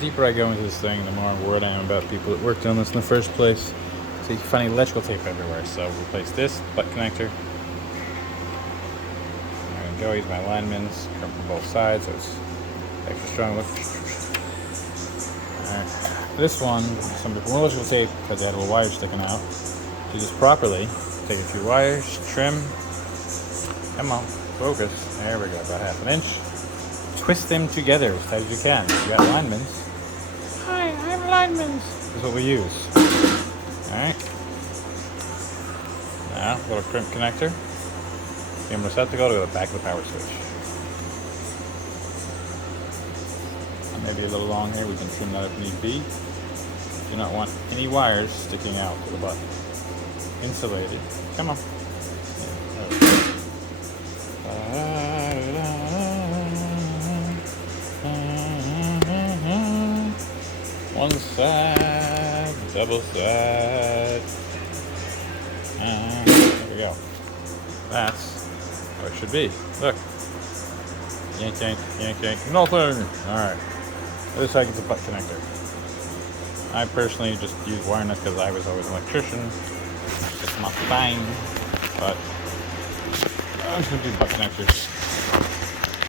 deeper I go into this thing, the more worried I am about people that worked on this in the first place. So you can find electrical tape everywhere. So replace this butt connector. I'm going to go use my alignments, crimp from both sides so it's extra strong. Look. Alright. This one, some different electrical tape because they had a little wire sticking out. Do this properly. Take a few wires, trim. Come on, focus. There we go, about half an inch. Twist them together as tight as you can. You got alignments. Hi, I have alignments. This is what we use. Alright. Now, little crimp connector. I'm set to go to the back of the power switch. Maybe a little long here, we can trim that if need be. Do not want any wires sticking out to the butt. Insulated. Come on. One side, double side. There we go. That's what it should be. Look. Yank, yank, yank, yank. Nothing. Alright. Other side gets a butt connector. I personally just use wire nuts because I was always an electrician. It's not fine, but I'm just going to do butt connectors.